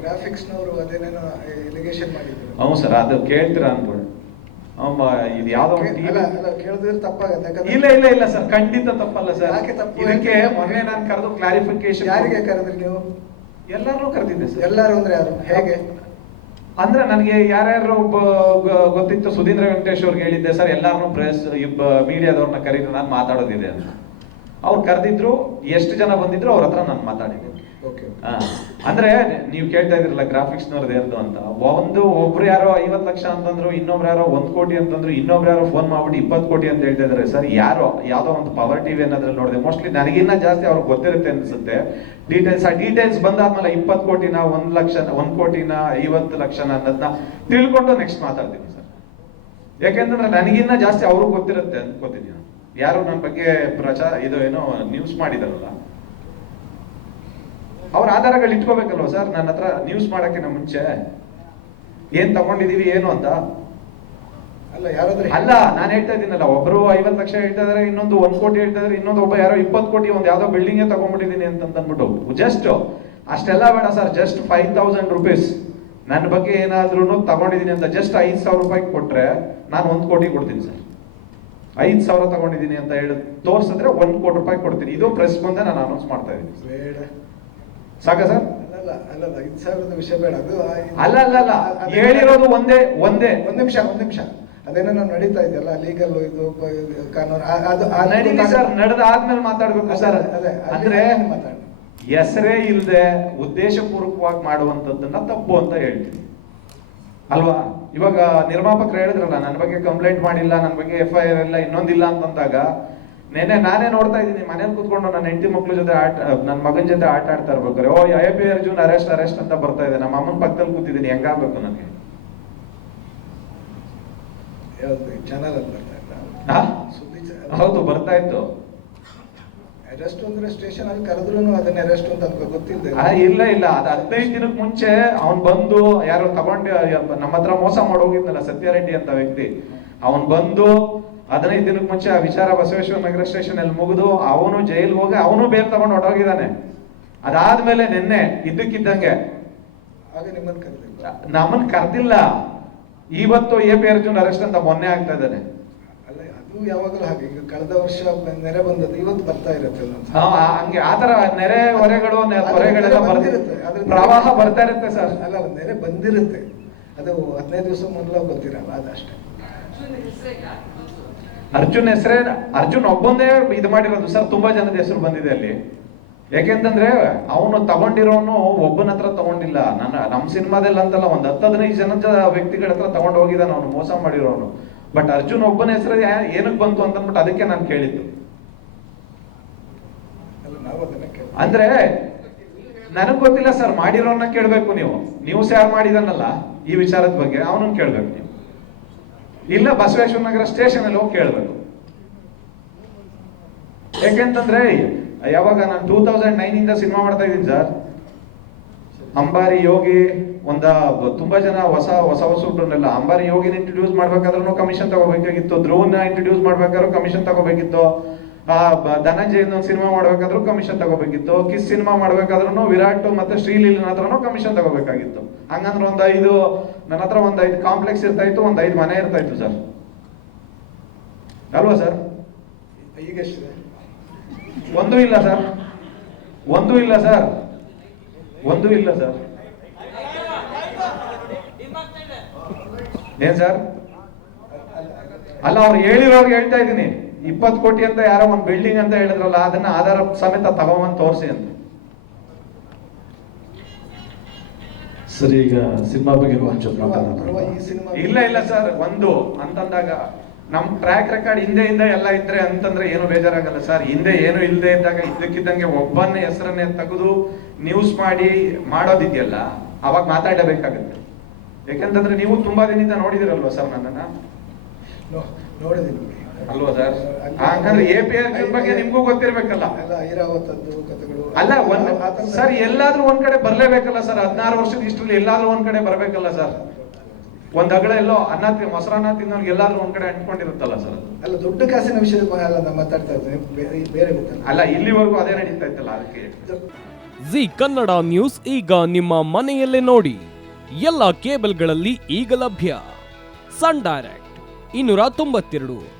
ಗ್ರಾಫಿಕ್ಸ್ನವರು ಅದೇನೇನೋ allegation ಮಾಡಿದ್ರು. ಹ್ಞೂ sir ಅದು ಕೇಳ್ತೀರಾ ಅನ್ಕೊಳ್ಳಿ ಅಮ್ಮ ಇದು ಯಾವ್ದೋ ಒಂದು ಅಲ್ಲ TV ಅಲ್ಲ ಕೇಳಿದ್ರೆ ತಪ್ಪಾಗತ್ತೆ ಯಾಕಂದ್ರೆ ಇಲ್ಲ ಇಲ್ಲ ಇಲ್ಲ ಸರ್ ಖಂಡಿತ ತಪ್ಪಲ್ಲ ಸರ್. ಯಾಕೆ ತಪ್ಪು? ಇದಕ್ಕೆ ಮೊನ್ನೆ ನಾನು ಕರೆದು ಕ್ಲಾರಿಫಿಕೇಶನ್ ಯಾರಿಗೆ ಕರೆದ್ರಿ ನೀವು? ಎಲ್ಲರೂ ಕರೆದಿದ್ದೆ ಸರ್. ಎಲ್ಲರೂ ಅಂದ್ರೆ ಯಾರು? ಹೇಗೆ? ಅಂದ್ರೆ ನನಗೆ ಯಾರ್ಯಾರು ಒಬ್ಬ ಗ- ಗೊತ್ತಿತ್ತು ಸುಧೀಂದ್ರ ವೆಂಕಟೇಶ್ ಅವ್ರಿಗೆ ಹೇಳಿದ್ದೆ ಸರ್ ಎಲ್ಲಾರು ಪ್ರೆಸ್ ಇಬ್ಬ ಮೀಡಿಯಾದವ್ರನ್ನ ಕರೀರಿ ನಾನು ಮಾತಾಡೋದಿದೆ ಅಂತ. ಅವ್ರು ಕರೆದಿದ್ರು ಎಷ್ಟು ಜನ ಬಂದಿದ್ರು ಅವ್ರ ಹತ್ರ ನಾನು ಮಾತಾಡಿದ್ದೆ. ಅಂದ್ರೆ ನೀವು ಕೇಳ್ತಾ ಇದ್ರಲ್ಲ ಗ್ರಾಫಿಕ್ಸ್ ನವ್ರದ್ದು ಅಂತ. ಒಂದು ಒಬ್ರು ಯಾರೋ ಐವತ್ ಲಕ್ಷ ಅಂತಂದ್ರು, ಇನ್ನೊಬ್ರು ಯಾರೋ ಒಂದ್ ಕೋಟಿ ಅಂತಂದ್ರು, ಇನ್ನೊಬ್ರು ಯಾರೋ ಫೋನ್ ಮಾಡ್ಬಿಟ್ಟು ಇಪ್ಪತ್ತು ಕೋಟಿ ಅಂತ ಹೇಳ್ತಾ ಇದಾರೆ. ಸರ್, ಯಾರೋ, ಯಾವ್ದೋ ಒಂದು ಪವರ್ ಟಿವಿ ಅನ್ನೋದ್ರಲ್ಲಿ ನೋಡಿದೆ. ಮೋಸ್ಟ್ಲಿ ನನಗಿನ್ನ ಜಾಸ್ತಿ ಅವ್ರಿಗೆ ಗೊತ್ತಿರುತ್ತೆ ಅನ್ಸುತ್ತೆ. ಡೀಟೇಲ್ಸ್ ಆ ಡೀಟೇಲ್ಸ್ ಬಂದಾದ್ಮೇಲೆ ಇಪ್ಪತ್ತು ಕೋಟಿನ, ಒಂದ್ ಲಕ್ಷ ಒಂದ್ ಕೋಟಿನ, ಐವತ್ತು ಲಕ್ಷನ ಅನ್ನೋದನ್ನ ತಿಳ್ಕೊಂಡು ನೆಕ್ಸ್ಟ್ ಮಾತಾಡ್ತೀನಿ ಸರ್. ಯಾಕೆಂತಂದ್ರೆ ನನಗಿನ್ನ ಜಾಸ್ತಿ ಅವ್ರಿಗೆ ಗೊತ್ತಿರುತ್ತೆ ಅನ್ಕೋತೀನಿ. ಯಾರು ನನ್ನ ಬಗ್ಗೆ ಪ್ರಚಾರ, ಇದು ಏನೋ ನ್ಯೂಸ್ ಮಾಡಿದಾರಲ್ಲ. ಅವ್ರ ಆಧಾರಗಳು ಇಟ್ಕೋಬೇಕಲ್ವ ಸರ್? ನನ್ನ ಹತ್ರ ನ್ಯೂಸ್ ಮಾಡಕ್ಕಿಂತ ಮುಂಚೆ. ಏನ್ ತಗೊಂಡಿದೀವಿ ಏನು ಅಂತ? ಅಲ್ಲ ಯಾರಾದ್ರೂ ಅಲ್ಲ ನಾನು ಹೇಳ್ತಾ ಇದ್ದೀನಲ್ಲ ಒಬ್ರು ಐವತ್ ಲಕ್ಷ ಹೇಳ್ತಾ ಇದಾರೆ ಇನ್ನೊಂದು ಒಂದ್ ಕೋಟಿ ಹೇಳ್ತಾ ಇದಾರೆ ಇನ್ನೊಂದು ಒಬ್ಬ ಯಾರೋ ಇಪ್ಪತ್ತು ಕೋಟಿ ಒಂದ್ ಯಾವ್ದೋ ಬಿಲ್ಡಿಂಗ್ ತಗೊಂಡ್ಬಿಟ್ಟಿದೀನಿ ಅಂತ ಅಂದ್ಬಿಟ್ಟು ಜಸ್ಟ್ ಅಷ್ಟೆಲ್ಲ ಬೇಡ sir just five thousand rupees ನನ್ನ ಬಗ್ಗೆ ಏನಾದ್ರೂ ತಗೊಂಡಿದೀನಿ ಅಂತ ಜಸ್ಟ್ ಐದ್ ಸಾವಿರ ರೂಪಾಯಿ ಕೊಟ್ರೆ ನಾನು ಒಂದ್ ಕೋಟಿ ಕೊಡ್ತೀನಿ ಸರ್ ಐದ್ ಸಾವಿರ ತಗೊಂಡಿದೀನಿ ಅಂತ ಹೇಳಿ ತೋರ್ಸಿದ್ರೆ ಒಂದ್ ಕೋಟಿ ರೂಪಾಯಿ ಕೊಡ್ತೀನಿ. ಇದು ಪ್ರೆಸ್ ಮುಂದೆ ನಾನು ಅನೌನ್ಸ್ ಮಾಡ್ತಾ ಇದ್ದೀನಿ. ಬೇಡ. ಸಾಕ ಸರ್? ಅಲ್ಲ ಅಲ್ಲ ಅಲ್ಲ ಹೇಳಿರೋದು ಒಂದೇ ಒಂದೇ. ಒಂದ್ ನಿಮಿಷ ಒಂದ್ ನಿಮಿಷ. ಅದೇನೋ ನಾವು ನಡೀತಾ ಇದೆಯಲ್ಲ ಲೀಗಲ್ ಇದು ಕಾನೂನು ಅದು ನಡೀಲಿ ಸರ್ ನಡೆದಾದ್ಮೇಲೆ ಮಾತಾಡ್ಬೇಕು ಸರ್. ಅದೇ, ಅದೇ, ಅಂದ್ರೆ ಮಾತಾಡಿ. ಹೆಸರೇ ಇಲ್ಲದೆ ಉದ್ದೇಶಪೂರ್ವಕವಾಗಿ ಮಾಡುವಂತದ್ದನ್ನ ತಪ್ಪು ಅಂತ ಹೇಳ್ತೀನಿ. ಅಲ್ವಾ? ಇವಾಗ ನಿರ್ಮಾಪಕರು ಹೇಳಿದ್ರಲ್ಲ ನನ್ನ ಬಗ್ಗೆ ಕಂಪ್ಲೇಂಟ್ ಮಾಡಿಲ್ಲ ನನ್ನ ಬಗ್ಗೆ ಎಫ್ ಐ ಆರ್ ಇಲ್ಲ ಇನ್ನೊಂದಿಲ್ಲ ಅಂತಂದಾಗ ನೆನೆ ನಾನೇ ನೋಡ್ತಾ ಇದ್ದೀನಿ ಮನೇಲಿ ಕುತ್ಕೊಂಡು ನನ್ನ ಹೆಂಡತಿ ಮಕ್ಳ ಜೊತೆ ಆಟ ನನ್ನ ಮಗನ ಜೊತೆ ಆಟ ಆಡ್ತಾ ಇರ್ಬೇಕಾರೆ O I P Arjun arrest arrest ಅಂತ ಬರ್ತಾ ಇದೆ ನಮ್ಮ ಅಮ್ಮನ ಪಕ್ಕದಲ್ಲಿ ಕೂತಿದ್ದೀನಿ ಹೆಂಗಾಗ್ಬೇಕು ನನಗೆ? ಚಾನಲ್ ಅಲ್ಲಿ ಬರ್ತಾ ಸುದ್ದಿ ಹೌದು ಬರ್ತಾ ಇತ್ತು. ಅರೆಸ್ಟ್ ಅಂದ್ರೆ ಸ್ಟೇಷನ್ ಅಲ್ಲಿ ಕರೆದ್ರು ಅದನ್ನ ಅರೆಸ್ಟ್ ಅಂತ ಗೊತ್ತಿಲ್ಲ ಇಲ್ಲ ಇಲ್ಲ ಅದು ಹದಿನೈದು ದಿನಕ್ಕೆ ಮುಂಚೆ ಅವ್ನ್ ಬಂದು ಯಾರೋ ತಗೊಂಡು ನಮ್ಮ ಹತ್ರ ಮೋಸ ಮಾಡೋಗಿದ್ನಲ್ಲ ಸತ್ಯರೆಡ್ಡಿ ಅಂತ ವ್ಯಕ್ತಿ ಅವನ್ ಬಂದು ಹದಿನೈದು ದಿನಕ್ಕೆ ಮುಂಚೆ ಆ ವಿಚಾರ ಬಸವೇಶ್ವರ ನಗರ ಸ್ಟೇಷನ್ ಅಲ್ಲಿ ಮುಗಿದು ಅವನು ಜೈಲ್ಗೆ ಹೋಗಿ ಅವನು ಬೇಲ್ ತಗೊಂಡು ಹೊಟ್ಟೋಗಿದ್ದಾನೆ ಅದಾದ್ಮೇಲೆ ನಿನ್ನೆ ಇದ್ದಕ್ಕಿದ್ದಂಗೆ ಆಗ ನಿಮ್ಮನ್ನ ಕರೆದಿಲ್ಲ ನಮ್ಮನ್ ಕರ್ದಿಲ್ಲ. ಇವತ್ತು ಎ ಪಿ ಅರ್ಜುನ್ ಅರೆಸ್ಟ್ ಅಂತ ಮೊನ್ನೆ ಆಗ್ತಾ ಇದ್ದಾನೆ. ಅಲ್ಲ ಅದು ಯಾವಾಗಲೂ ಹಾಗೆ. ಈಗ ಕಳೆದ ವರ್ಷ ನೆರೆ ಬಂದದ್ದು ಇವತ್ತು ಬರ್ತಾ ಇರುತ್ತೆ ಹಂಗೆ. ಆತರ ನೆರೆ ಹೊರೆಗಳು ಹೊರೆಗಳೆಲ್ಲ. ಬರ್ತಿರುತ್ತೆ ಪ್ರವಾಹ ಬರ್ತಾ ಇರುತ್ತೆ ಸರ್. ಅಲ್ಲ, ನೆರೆ ಬಂದಿರುತ್ತೆ. ಅದು ಹದಿನೈದು ದಿವಸ ಮೊದಲು ಗೊತ್ತಿರಲ್ಲ ಅದಷ್ಟೇ ಅರ್ಜುನ್ ಹೆಸರೇ ಅರ್ಜುನ್ ಒಬ್ಬಂದೇ ಇದು ಮಾಡಿರೋದು ಸರ್ ತುಂಬಾ ಜನದ ಹೆಸರು ಬಂದಿದೆ ಅಲ್ಲಿ. ಯಾಕೆಂತಂದ್ರೆ ಅವನು ತಗೊಂಡಿರೋನು ಒಬ್ಬನ ಹತ್ರ ತಗೊಂಡಿಲ್ಲ. ನನ್ನ ನಮ್ಮ ಸಿನಿಮಾದಲ್ಲಿ ಅಂತಲ್ಲ ಒಂದ್ ಹತ್ತು ಹದಿನೈದು ಜನದ ವ್ಯಕ್ತಿಗಳ ಹತ್ರ ತಗೊಂಡು ಹೋಗಿದ್ದಾನೆ ಅವನು ಮೋಸ ಮಾಡಿರೋನು. ಬಟ್ ಅರ್ಜುನ್ ಒಬ್ಬನ ಹೆಸರು ಏನಕ್ಕೆ ಬಂತು ಅಂತ ಅಂದ್ಬಿಟ್ಟು ಅದಕ್ಕೆ ನಾನು ಕೇಳಿದ್ದು. ಅಂದ್ರೆ ನನಗ್ ಗೊತ್ತಿಲ್ಲ ಸರ್ ಮಾಡಿರೋನ್ನ ಕೇಳ್ಬೇಕು ನೀವು. ನೀವು ಯಾರು ಮಾಡಿದನಲ್ಲ ಈ ವಿಚಾರದ ಬಗ್ಗೆ ಅವನನ್ನ ಕೇಳ್ಬೇಕು ನೀವು. ಇಲ್ಲ ಬಸವೇಶ್ವರ ನಗರ ಸ್ಟೇಷನ್ ಅಲ್ಲಿ ಹೋಗಿ ಕೇಳ್ಬೇಕು. ಯಾಕೆಂತಂದ್ರೆ, ಯಾವಾಗ ನಾನು ಟೂ ತೌಸಂಡ್ ನೈನ್ ಇಂದ ಸಿನಿಮಾ ಮಾಡ್ತಾ ಇದ್ದೀನಿ ಸರ್ ಅಂಬಾರಿ ಯೋಗಿ ಒಂದ ತುಂಬಾ ಜನ ಹೊಸ ಹೊಸ ಹೊಸಬ್ರನ್ನೆಲ್ಲ ಅಂಬಾರಿ ಯೋಗಿನ ಇಂಟ್ರೊಡ್ಯೂಸ್ ಮಾಡ್ಬೇಕಾದ್ರೂ ಕಮಿಷನ್ ತಗೋಬೇಕಾಗಿತ್ತು ಧ್ರುವನ್ನ ಇಂಟ್ರೊಡ್ಯೂಸ್ ಮಾಡ್ಬೇಕಾದ್ರೂ ಕಮಿಷನ್ ತಗೋಬೇಕಿತ್ತು. ಆ, ಬ- ಧನಂಜಯ ಒಂದು ಸಿನಿಮಾ ಮಾಡ್ಬೇಕಾದ್ರೂ ಕಮಿಷನ್ ತಗೋಬೇಕಿತ್ತು. ಕಿಸ್ ಸಿನಿಮಾ ಮಾಡ್ಬೇಕಾದ್ರೂ ವಿರಾಟ್ ಮತ್ತೆ ಶ್ರೀಲೀಲನ ಹತ್ರನೂ ಕಮಿಷನ್ ತಗೋಬೇಕಾಗಿತ್ತು. ಹಂಗಂದ್ರೆ ಒಂದ್ ಐದು, ನನ್ನ ಹತ್ರ ಒಂದ್ ಐದು ಕಾಂಪ್ಲೆಕ್ಸ್ ಇರ್ತಾ ಇತ್ತು ಒಂದ್ ಐದು ಮನೆ ಇರ್ತಾ ಇತ್ತು ಸರ್. ಅಲ್ವಾ ಸರ್? ಈಗ ಒಂದು ಇಲ್ಲ ಸರ್. ಒಂದು ಇಲ್ಲ ಸರ್. ಒಂದು ಇಲ್ಲ ಸರ್. ಏನ್ ಸರ್? ಅಲ್ಲ, ಅವ್ರು ಹೇಳಿರೋರ್ಗೆ ಹೇಳ್ತಾ ಇದ್ದೀನಿ. ಇಪ್ಪತ್ತು ಕೋಟಿ ಅಂತ ಯಾರೋ ಒಂದು ಬಿಲ್ಡಿಂಗ್ ಅಂತ ಹೇಳಿದ್ರಲ್ಲ ಅದನ್ನ ಆಧಾರ ಸಮೇತ ತಗೊಂಬಂದು ತೋರಿಸಿ ಅಂತ. ಸರಿ ಈಗ ಸಿನಿಮಾ ಬಗ್ಗೆ ಇಲ್ಲ ಇಲ್ಲ ಸರ್ ಒಂದು ಅಂತಂದಾಗ ನಮ್ ಟ್ರ್ಯಾಕ್ ರೆಕಾರ್ಡ್ ಹಿಂದೆ ಹಿಂದೆ ಎಲ್ಲ ಇದ್ರೆ ಅಂತಂದ್ರೆ ಏನು ಬೇಜಾರಾಗಲ್ಲ ಸರ್. ಹಿಂದೆ ಏನು ಇಲ್ಲದೆ ಇದ್ದಾಗ ಇದ್ದಕ್ಕಿದ್ದಂಗೆ ಒಬ್ಬನ ಹೆಸರನ್ನೇ ತೆಗೆದು ನ್ಯೂಸ್ ಮಾಡಿ ಮಾಡೋದಿದೆಯಲ್ಲ ಅವಾಗ ಮಾತಾಡಬೇಕಾಗತ್ತೆ. ಯಾಕಂತಂದ್ರೆ ನೀವು ತುಂಬಾ ದಿನದಿಂದ ನೋಡಿದಿರಲ್ವಾ ಸರ್ ನನ್ನನ್ನ? ನೋ- ನೋಡಿದ್ದೀನಿ ಅಲ್ವಾ ಸರ್? ಹಂಗಂದ್ರೆ ಎ ಪಿ ಆರ್ ಬಗ್ಗೆ ನಿಮ್ಗೂ ಗೊತ್ತಿರ್ಬೇಕಲ್ಲ. ಅಲ್ಲ ಒಂದ್ ಸರ್. ಎಲ್ಲಾದ್ರೂ ಒಂದ್ ಕಡೆ ಬರ್ಲೇಬೇಕಲ್ಲ ಸರ್? ಹದಿನಾರು ವರ್ಷದ ಇಷ್ಟರಲ್ಲಿ ಎಲ್ಲಾದ್ರೂ ಒಂದ್ ಕಡೆ ಬರ್ಬೇಕಲ್ಲ ಸರ್? ಒಂದ್ ಅಗಳ ಎಲ್ಲೋ ಅನ್ನ ಮೊಸರನ್ನ ತಿನ್ನೋನ್ ಎಲ್ಲಾದ್ರೂ ಒಂದ್ ಕಡೆ ಅಂಟ್ಕೊಂಡಿರುತ್ತಲ್ಲ ಸರ್? ಅಲ್ಲ ದೊಡ್ಡ ಕಾಸಿನ ವಿಷಯದ ಬಗ್ಗೆ ಅಲ್ಲ ನಾವು ಮಾತಾಡ್ತಾ ಇದ್ದೀನಿ. ಬೇರೆ ಬೇರೆ ಗೊತ್ತಲ್ಲ. ಅಲ್ಲ ಇಲ್ಲಿವರೆಗೂ ಅದೇ ನಡೀತಾ ಇತ್ತಲ್ಲ ಅದಕ್ಕೆ? ಜಿ ಕನ್ನಡ ನ್ಯೂಸ್ ಈಗ ನಿಮ್ಮ ಮನೆಯಲ್ಲೇ ನೋಡಿ. ಎಲ್ಲ ಕೇಬಲ್ಗಳಲ್ಲಿ ಈಗ ಲಭ್ಯ. ಸನ್ ಡೈರೆಕ್ಟ್ ಇನ್ನೂರ ತೊಂಬತ್ತೆರಡು.